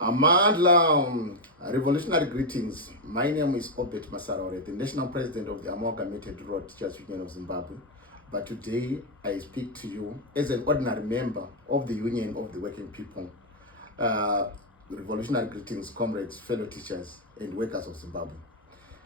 Amandla, revolutionary greetings. My name is Obet Masaraure, the National President of the Amalgamated Road Teachers Union of Zimbabwe. But today I speak to you as an ordinary member of the Union of the Working People. Revolutionary greetings, comrades, fellow teachers, and workers of Zimbabwe.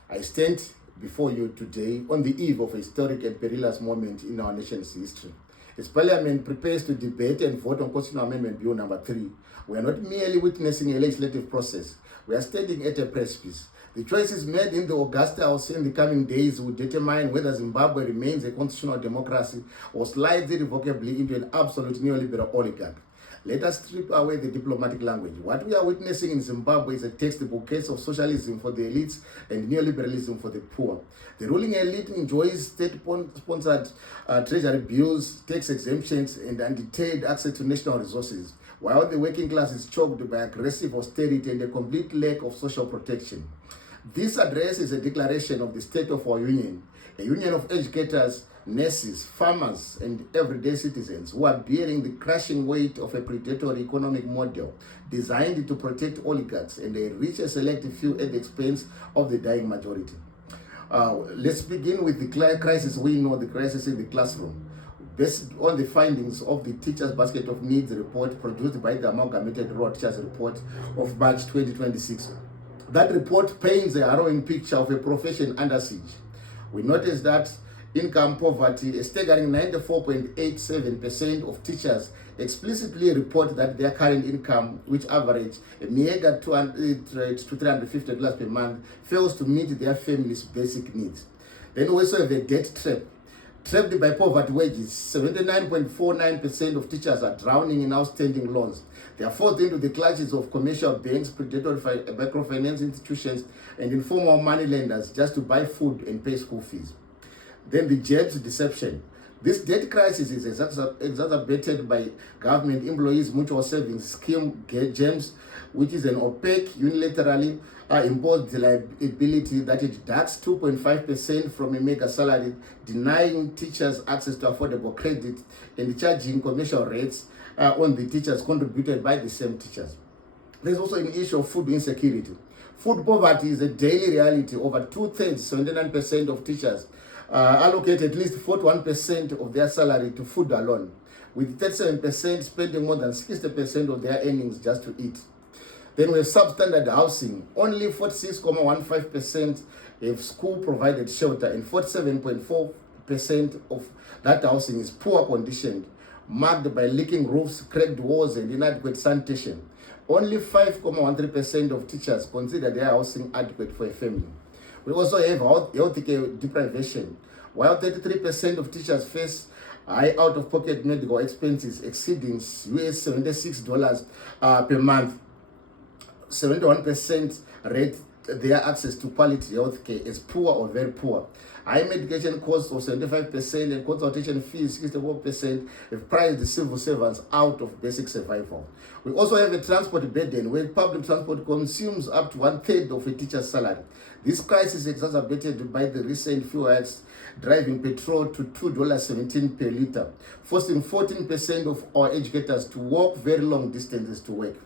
I stand before you today on the eve of a historic and perilous moment in our nation's history. As Parliament prepares to debate and vote on Constitutional Amendment Bill number 3, we are not merely witnessing a legislative process, we are standing at a precipice. The choices made in the August House in the coming days will determine whether Zimbabwe remains a constitutional democracy or slides irrevocably into an absolute neoliberal oligarchy. Let us strip away the diplomatic language. What we are witnessing in Zimbabwe is a textbook case of socialism for the elites and neoliberalism for the poor. The ruling elite enjoys state-sponsored treasury bills, tax exemptions, and undeterred access to national resources, while the working class is choked by aggressive austerity and a complete lack of social protection. This address is a declaration of the state of our union, a union of educators, nurses, farmers, and everyday citizens who are bearing the crushing weight of a predatory economic model designed to protect oligarchs and enrich a selective few at the expense of the dying majority. Let's begin with the crisis we know, the crisis in the classroom. Based on the findings of the Teachers Basket of Needs report produced by the Amalgamated Raw Teachers Report of March 2026, that report paints a harrowing picture of a profession under siege. We notice that income poverty, a staggering 94.87% of teachers explicitly report that their current income, which average a meager $200 to $350 per month, fails to meet their family's basic needs. Then we also have a debt trap. Trapped by poverty wages, 79.49% of teachers are drowning in outstanding loans. They are forced into the clutches of commercial banks, predatory microfinance institutions, and informal money lenders just to buy food and pay school fees. Then the judge deception. This debt crisis is exacerbated by government employees' mutual savings scheme GEMS, which is an opaque, unilaterally imposed liability that it deducts 2.5% from a mega salary, denying teachers access to affordable credit and charging commercial rates on the teachers contributed by the same teachers. There's also an issue of food insecurity. Food poverty is a daily reality. Over 2/3, 79% of teachers allocate at least 41% of their salary to food alone, with 37% spending more than 60% of their earnings just to eat. Then we have substandard housing. Only 46.15% have school-provided shelter, and 47.4% of that housing is poor conditioned, marked by leaking roofs, cracked walls, and inadequate sanitation. Only 5.13% of teachers consider their housing adequate for a family. We also have healthcare deprivation. While 33% of teachers face high out-of-pocket medical expenses exceeding US $76 per month, 71% rate their access to quality health care as poor or very poor. High medication costs of 75% and consultation fees 64% have priced the civil servants out of basic survival. We also have a transport burden where public transport consumes up to 1/3 of a teacher's salary. This crisis is exacerbated by the recent fuel hikes, driving petrol to $2.17 per liter, forcing 14% of our educators to walk very long distances to work.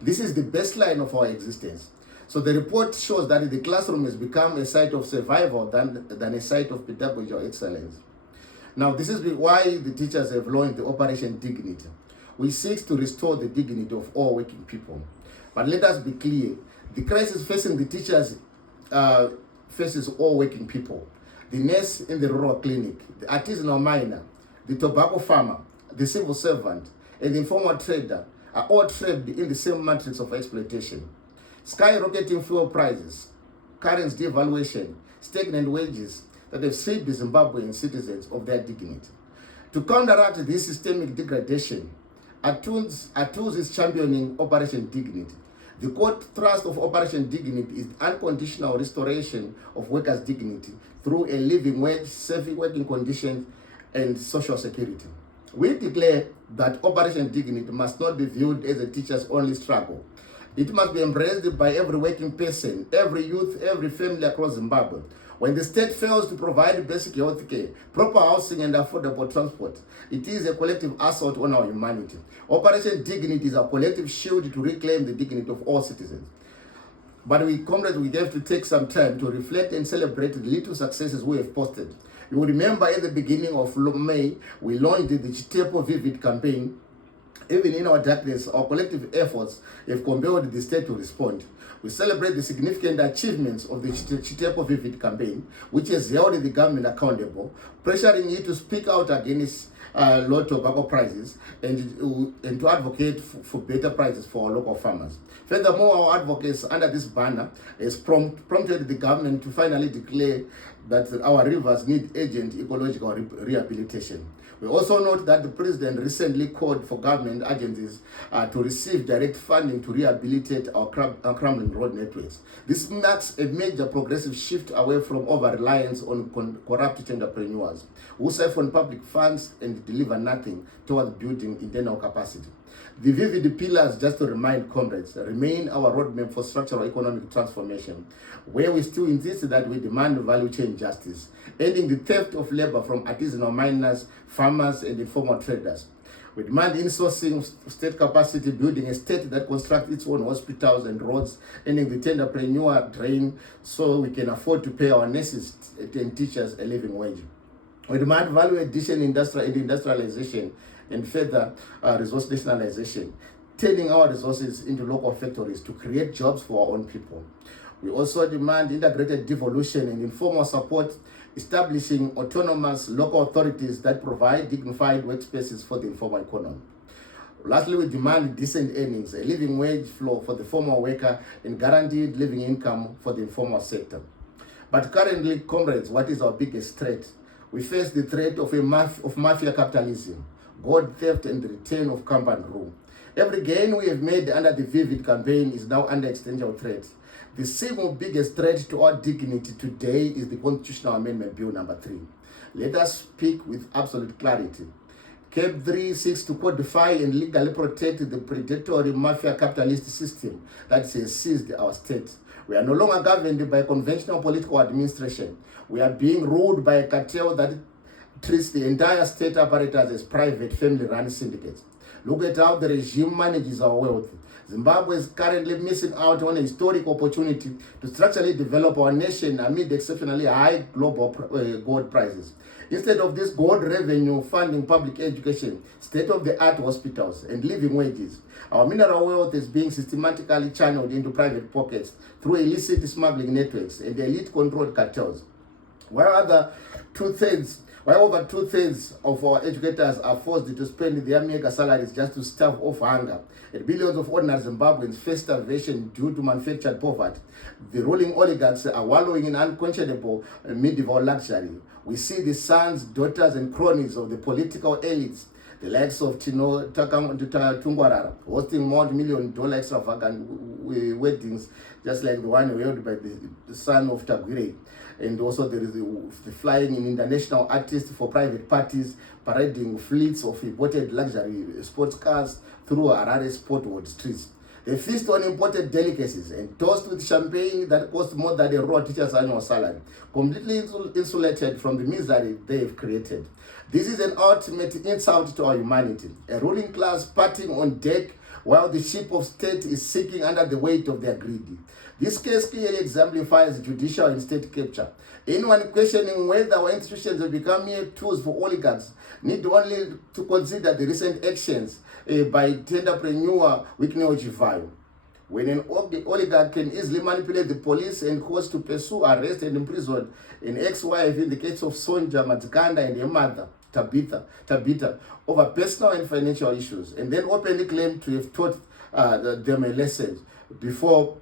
This is the baseline of our existence. So the report shows that the classroom has become a site of survival than a site of pedagogy or excellence. Now, this is why the teachers have launched the Operation Dignity. We seek to restore the dignity of all working people. But let us be clear, the crisis facing the teachers faces all working people. The nurse in the rural clinic, the artisanal miner, the tobacco farmer, the civil servant, and the informal trader are all trapped in the same matrix of exploitation. Skyrocketing fuel prices, currency devaluation, stagnant wages that have stripped the Zimbabwean citizens of their dignity. To counteract this systemic degradation, ATUS is championing Operation Dignity. The core thrust of Operation Dignity is the unconditional restoration of workers' dignity through a living wage, safe working conditions, and social security. We declare that Operation Dignity must not be viewed as a teacher's only struggle. It must be embraced by every working person, every youth, every family across Zimbabwe. When the state fails to provide basic health care, proper housing and affordable transport, it is a collective assault on our humanity. Operation Dignity is a collective shield to reclaim the dignity of all citizens. But comrades, we have to take some time to reflect and celebrate the little successes we have posted. You will remember at the beginning of May, we launched the Chitepo Vivid campaign. Even in our darkness, our collective efforts have compelled the state to respond. We celebrate the significant achievements of the Chitepo Vivid campaign, which has held the government accountable, pressuring it to speak out against low tobacco prices and to advocate for better prices for our local farmers. Furthermore, our advocates under this banner has prompted the government to finally declare that our rivers need urgent ecological rehabilitation. We also note that the president recently called for government agencies to receive direct funding to rehabilitate our crumbling road networks. This marks a major progressive shift away from over-reliance on corrupt entrepreneurs who siphon public funds and deliver nothing towards building internal capacity. The vivid pillars, just to remind comrades, remain our roadmap for structural economic transformation, where we still insist that we demand value chain justice, ending the theft of labor from artisanal miners, farmers, and informal traders. We demand insourcing state capacity building, a state that constructs its own hospitals and roads, ending the tenderpreneur drain so we can afford to pay our nurses and teachers a living wage. We demand value addition industrialization and further resource nationalization, turning our resources into local factories to create jobs for our own people. We also demand integrated devolution and informal support, establishing autonomous local authorities that provide dignified workspaces for the informal economy. Lastly, we demand decent earnings, a living wage floor for the formal worker, and guaranteed living income for the informal sector. But currently, comrades, what is our biggest threat? We face the threat of mafia capitalism, gold theft, and the return of company rule. Every gain we have made under the Vivid campaign is now under existential threat. The single biggest threat to our dignity today is the Constitutional Amendment Bill number 3. Let us speak with absolute clarity. CAB3 seeks to codify and legally protect the predatory mafia capitalist system that has seized our state. We are no longer governed by conventional political administration. We are being ruled by a cartel that treats the entire state apparatus as private family-run syndicates. Look at how the regime manages our wealth. Zimbabwe is currently missing out on a historic opportunity to structurally develop our nation amid exceptionally high global gold prices. Instead of this gold revenue funding public education, state-of-the-art hospitals, and living wages, our mineral wealth is being systematically channeled into private pockets through illicit smuggling networks and elite-controlled cartels. While over two-thirds of our educators are forced to spend their meager salaries just to starve off hunger, and billions of ordinary Zimbabweans face starvation due to manufactured poverty, the ruling oligarchs are wallowing in unconscionable medieval luxury. We see the sons, daughters, and cronies of the political elites, the likes of Tino Tungwarara, hosting multi-million-dollar extravagant weddings, just like the one held by the son of Tagwire. And also there is the flying in international artists for private parties, parading fleets of imported luxury sports cars through Harare's portward streets. They feast on imported delicacies and toast with champagne that costs more than a raw teacher's annual salary, completely insulated from the misery they have created. This is an ultimate insult to our humanity. A ruling class partying on deck while the ship of state is sinking under the weight of their greed. This case clearly exemplifies judicial and state capture. Anyone questioning whether our institutions have become mere tools for oligarchs need only to consider the recent actions by tenderpreneur Whitney Ojivayo. When an oligarch can easily manipulate the police and cause to pursue, arrest, and imprison an ex-wife in the case of Sonja Matikanda and her mother, Tabitha, over personal and financial issues, and then openly claim to have taught them a lesson before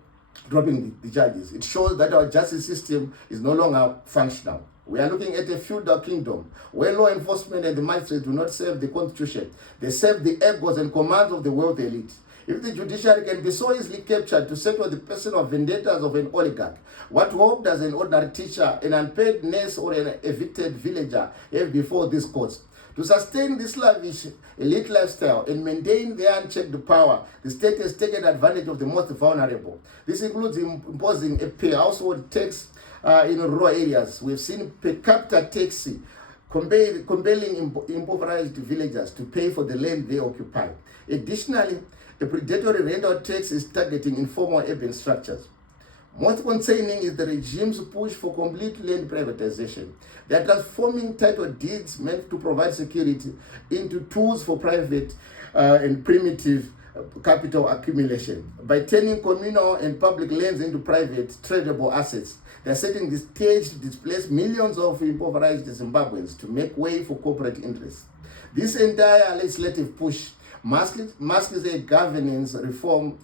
dropping the charges, it shows that our justice system is no longer functional. We are looking at a feudal kingdom where law enforcement and the magistrates do not serve the constitution. They serve the egos and commands of the wealthy elite. If the judiciary can be so easily captured to settle the personal vendettas of an oligarch, what hope does an ordinary teacher, an unpaid nurse, or an evicted villager have before these courts? To sustain this lavish elite lifestyle and maintain their unchecked power, the state has taken advantage of the most vulnerable. This includes imposing a household tax in rural areas. We've seen per capita tax compelling impoverished villagers to pay for the land they occupy. Additionally, a predatory rental tax is targeting informal urban structures. Most concerning is the regime's push for complete land privatization. They are transforming title deeds meant to provide security into tools for private and primitive capital accumulation. By turning communal and public lands into private tradable assets, they are setting the stage to displace millions of impoverished Zimbabweans to make way for corporate interests. This entire legislative push masked as governance reform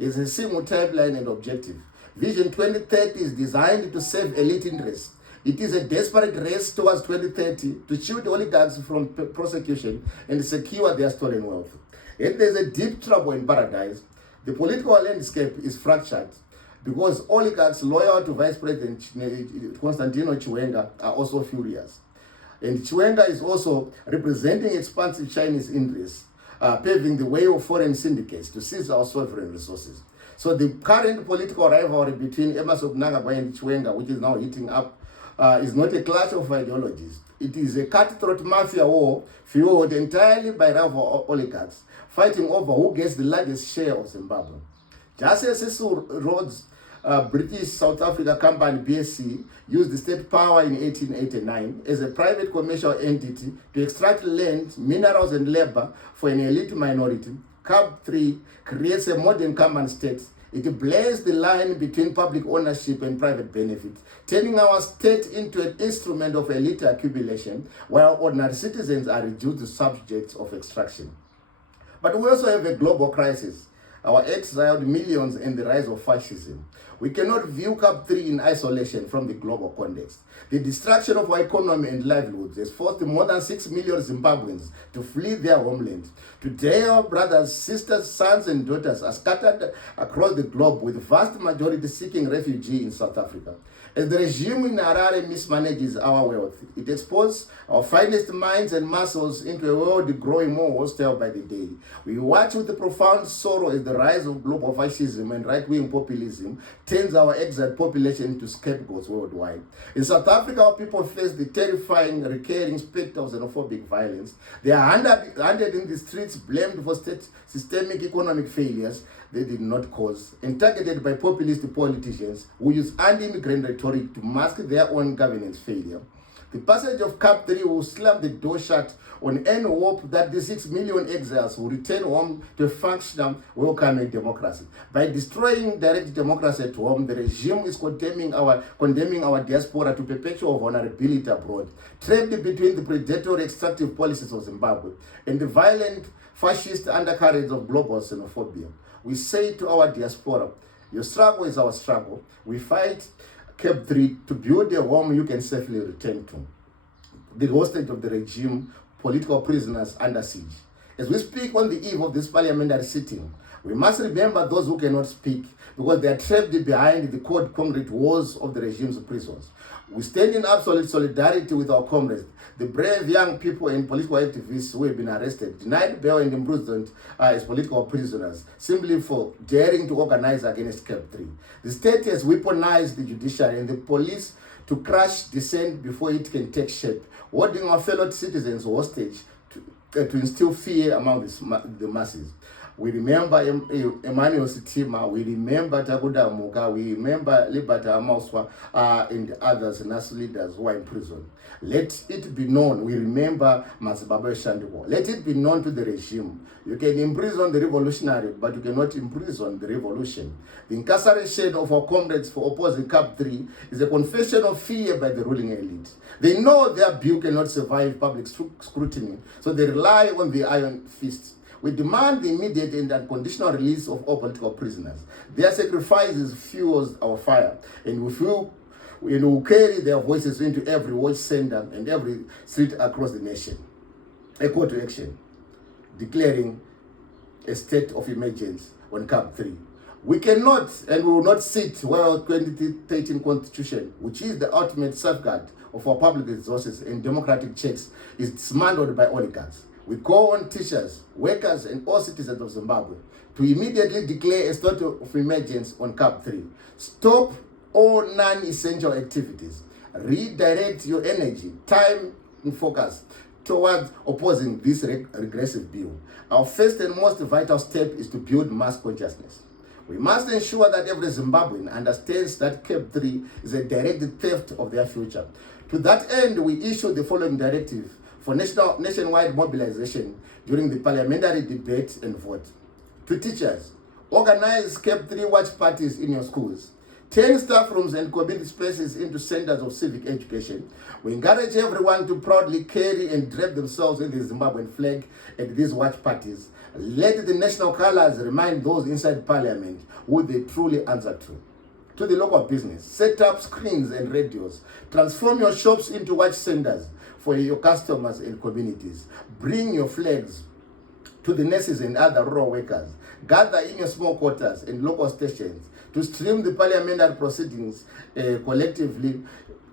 is a single timeline and objective. Vision 2030 is designed to serve elite interests. It is a desperate race towards 2030 to shield oligarchs from prosecution and secure their stolen wealth. Yet there is a deep trouble in paradise. The political landscape is fractured because oligarchs loyal to Vice President Constantino Chiwenga are also furious. And Chiwenga is also representing expansive Chinese interests, paving the way of foreign syndicates to seize our sovereign resources. So the current political rivalry between Emerson Mnangagwa and Chiwenga, which is now heating up, is not a clash of ideologies. It is a cutthroat mafia war fueled entirely by rival oligarchs, fighting over who gets the largest share of Zimbabwe. Just as Cecil Rhodes' British South Africa company BSC used the state power in 1889 as a private commercial entity to extract land, minerals and labor for an elite minority, CAB3 creates a modern common state. It blurs the line between public ownership and private benefit, turning our state into an instrument of elite accumulation, while ordinary citizens are reduced to subjects of extraction. But we also have a global crisis, our exiled millions and the rise of fascism. We cannot view CAB3 in isolation from the global context. The destruction of our economy and livelihoods has forced more than 6 million Zimbabweans to flee their homeland. Today, our brothers, sisters, sons, and daughters are scattered across the globe, with the vast majority seeking refuge in South Africa. As the regime in Harare mismanages our wealth, it exposes our finest minds and muscles into a world growing more hostile by the day. We watch with profound sorrow as the rise of global fascism and right-wing populism turns our exiled population into scapegoats worldwide. In South Africa, our people face the terrifying, recurring specter of xenophobic violence. They are hunted in the streets, blamed for systemic economic failures they did not cause, and targeted by populist politicians who use anti-immigrant rhetoric to mask their own governance failure. The passage of CAB3 will slam the door shut on any hope that the 6 million exiles will return home to a functional, welcoming democracy. By destroying direct democracy at home, the regime is condemning our diaspora to perpetual vulnerability abroad, trapped between the predatory extractive policies of Zimbabwe and the violent fascist undercurrents of global xenophobia. We say to our diaspora, your struggle is our struggle. We fight CAB3 to build a home you can safely return to. The hostage of the regime, political prisoners under siege. As we speak on the eve of this parliamentary sitting, we must remember those who cannot speak because they are trapped behind the cold concrete walls of the regime's prisons. We stand in absolute solidarity with our comrades, the brave young people and political activists who have been arrested, denied bail and imprisoned as political prisoners, simply for daring to organize against CAB3. The state has weaponized the judiciary and the police to crush dissent before it can take shape, holding our fellow citizens hostage to instill fear among the masses. We remember Emmanuel Sitima, we remember Taguda Muga, we remember Liberta Amauswa and others, national leaders who are in prison. Let it be known, we remember Mazimbabwe Shandigo. Let it be known to the regime. You can imprison the revolutionary, but you cannot imprison the revolution. The incarceration of our comrades for opposing CAB3 is a confession of fear by the ruling elite. They know their bill cannot survive public scrutiny, so they rely on the iron fist. We demand the immediate and unconditional release of all political prisoners. Their sacrifices fuels our fire, and we will carry their voices into every watch center and every street across the nation. A call to action, declaring a state of emergency on CAB3. We cannot and we will not sit while 2013 Constitution, which is the ultimate safeguard of our public resources and democratic checks, is dismantled by oligarchs. We call on teachers, workers, and all citizens of Zimbabwe to immediately declare a state of emergency on CAB3. Stop all non-essential activities. Redirect your energy, time, and focus towards opposing this regressive bill. Our first and most vital step is to build mass consciousness. We must ensure that every Zimbabwean understands that CAB3 is a direct theft of their future. To that end, we issued the following directive for nationwide mobilization during the parliamentary debate and vote. To teachers, organize CAB3 watch parties in your schools. Turn staff rooms and community spaces into centers of civic education. We encourage everyone to proudly carry and drape themselves in the Zimbabwean flag at these watch parties. Let the national colors remind those inside parliament who they truly answer to. To the local business, set up screens and radios. Transform your shops into watch centers for your customers and communities. Bring your flags to the nurses and other rural workers. Gather in your small quarters and local stations to stream the parliamentary proceedings collectively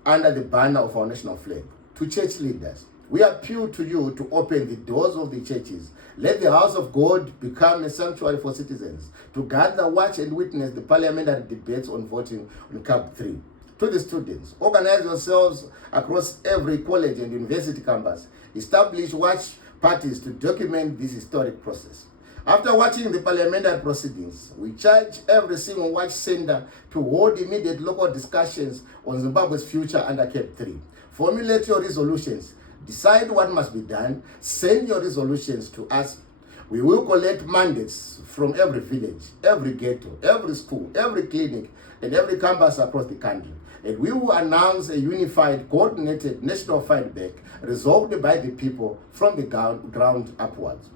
under the banner of our national flag. To church leaders, we appeal to you to open the doors of the churches. Let the house of God become a sanctuary for citizens to gather, watch, and witness the parliamentary debates on voting on CAB3. To the students, organize yourselves across every college and university campus. Establish watch parties to document this historic process. After watching the parliamentary proceedings, we charge every single watch center to hold immediate local discussions on Zimbabwe's future under CAB3. Formulate your resolutions. Decide what must be done. Send your resolutions to us. We will collect mandates from every village, every ghetto, every school, every clinic, and every campus across the country. And we will announce a unified, coordinated national fight back resolved by the people from the ground upwards.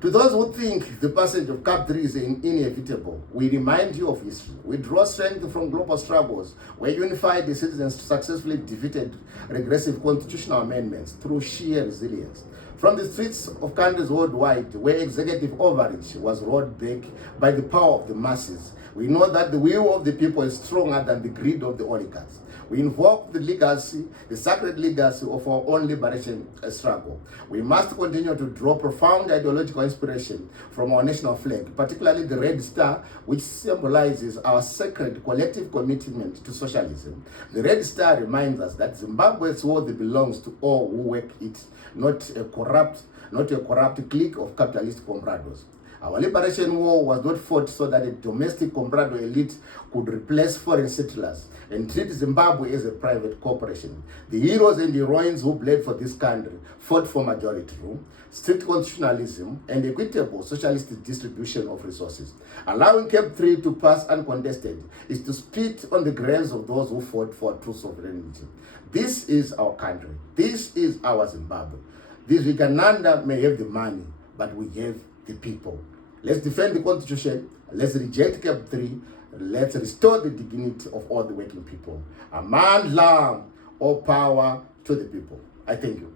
To those who think the passage of CAB3 is inevitable, we remind you of history. We draw strength from global struggles where unified citizens successfully defeated regressive constitutional amendments through sheer resilience. From the streets of countries worldwide where executive overreach was rolled back by the power of the masses, we know that the will of the people is stronger than the greed of the oligarchs. We invoke the legacy, the sacred legacy of our own liberation struggle. We must continue to draw profound ideological inspiration from our national flag, particularly the red star, which symbolizes our sacred collective commitment to socialism. The red star reminds us that Zimbabwe's world belongs to all who work it, not a corrupt clique of capitalist comprados. Our liberation war was not fought so that a domestic comprado elite could replace foreign settlers and treat Zimbabwe as a private corporation. The heroes and heroines who bled for this country fought for majority rule, strict constitutionalism, and equitable socialist distribution of resources. Allowing CAB3 to pass uncontested is to spit on the graves of those who fought for true sovereignty. This is our country. This is our Zimbabwe. This Vigananda may have the money, but we have the people. Let's defend the constitution. Let's reject CAB3. Let's restore the dignity of all the working people. Amandla, all power to the people. I thank you.